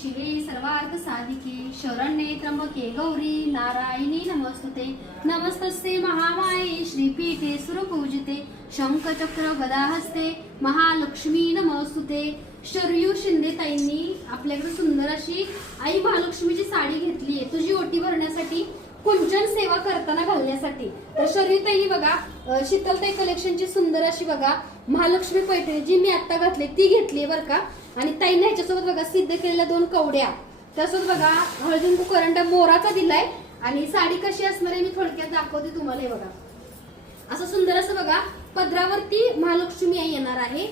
शिवे सर्वार्थ साधिके शरण्ये त्र्यंबके गौरी नारायणी नमस्तुते नमस्तस्ते महामाये श्रीपीठे सुरपूजिते शंख चक्र गदाहस्ते महालक्ष्मी नमस्तुते। शरयू शिंदे ताईंनी आपल्याकडे सुंदर अशी आई महालक्ष्मीची साडी घेतली आहे तुझी ओटी भरण्यासाठी, कुंचन सेवा करताना घालण्यासाठी। तर शरयू ताईंनी बघा शीतलताई कलेक्शनची सुंदर अशी बघा महालक्ष्मी पैठणी जी मी आता घातली ती घेतली बरं का। आणि ताईंनी ह्याच्यासोबत बघा सिद्ध केलेल्या 2 कवड्या, त्यासोबत बघा हळदीकुंकू करंडा मोराचा दिलाय। आणि साडी कशी असणार आहे मी थोडक्यात दाखवते तुम्हाला। हे बघा असं सुंदर असं बघा पदरावरती महालक्ष्मी आई येणार आहे,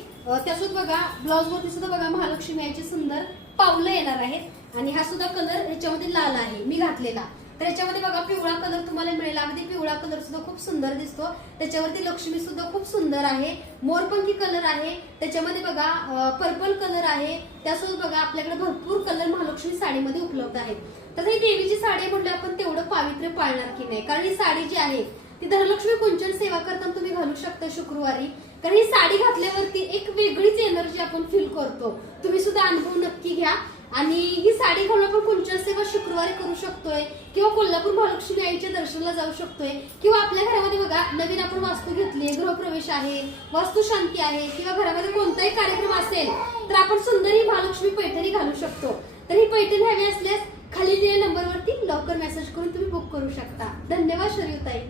त्यासोबत बघा ब्लाउज वरती सुद्धा बघा महालक्ष्मी आईची सुंदर पावलं येणार आहेत। आणि हा सुद्धा कलर ह्याच्यामध्ये लाल आहे मी घातलेला, तर याच्यामध्ये बघा पिवळा कलर तुम्हाला मिळेल, अगदी पिवळा कलर सुद्धा खूप सुंदर दिसतो। त्याच्यावरती लक्ष्मी सुद्धा खूप सुंदर आहे, मोरपंखी कलर आहे, त्याच्यामध्ये बघा पर्पल कलर आहे, त्यासोबत बघा आपल्याकडे भरपूर कलर महालक्ष्मी साडीमध्ये उपलब्ध आहेत। तर ही देवीची साडी म्हटलं आपण तेवढं पावित्र्य पाळणार की नाही, कारण ही साडी जी आहे ती धनलक्ष्मी कुंचन सेवा करताना तुम्ही घालू शकता शुक्रवारी, कारण ही साडी घातल्यावरती एक वेगळीच एनर्जी आपण फील करतो। तुम्ही सुद्धा अनुभव नक्की घ्या। आणि ही साडी घालून आपण कुंचन सेवा शुक्रवारी करू शकतोय, किंवा कोल्हापूर महालक्ष्मी आईच्या दर्शनाला जाऊ शकतोय, किंवा आपल्या घरामध्ये बघा नवीन आपण वास्तू घेतली, गृहप्रवेश आहे, वास्तुशांती आहे, किंवा घरामध्ये कोणताही कार्यक्रम असेल तर आपण सुंदर ही महालक्ष्मी पैठणी घालू शकतो। तर ही पैठणी हवी असल्यास खाली दिलेल्या नंबरवरती लवकर मेसेज करून तुम्ही बुक करू शकता। धन्यवाद शरयूताई।